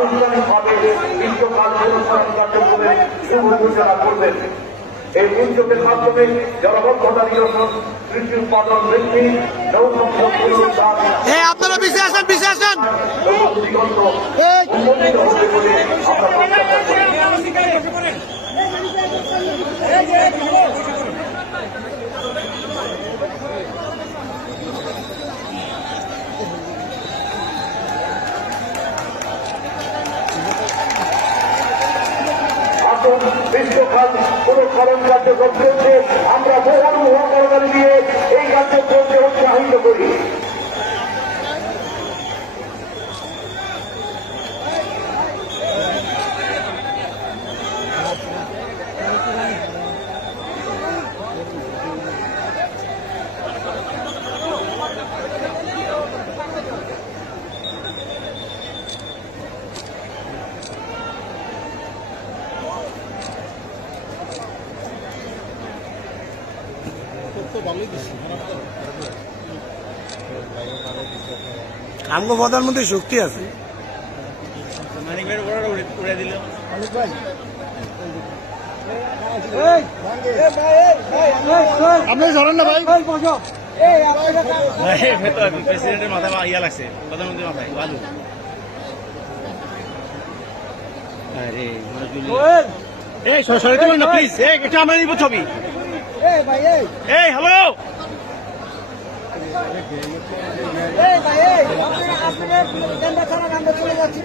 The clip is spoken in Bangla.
আনুষ্ঠানিকভাবে বিশ্বকাল পুরস্কার কার্যক্রমে শুভ ঘোষণা করবেন। এই উদ্যোগের মাধ্যমে জলবদ্ধতা নিয়ন্ত্রণ, কৃষি উৎপাদন বৃদ্ধি, আপনারা পিছিয়ে আসেন, পিছিয়ে আসেন। উন্নতিত হবে বলে আমরা প্রত্যাশা করি। বিশ্বকাল পুরস্কারণ কার্যক্রম চলছে। আমরা বহু মহাকর্মী দিয়ে এই কার্যক্রমকে উৎসাহিত করি। আমগো প্রধানমন্ত্রী শক্তি আছে। আপনি ধরেন না ভাই, প্রেসিডেন্টের মাথা ইয়া লাগছে, প্রধানমন্ত্রীর মাথায় বালু। এই সরাসরি না প্লিজ, এটা আমরা নিব ছবি। এই হ্যালো, এই ভাই, এই আপনি ক্যামেরা ছাড়া আমরা চলে যাচ্ছি।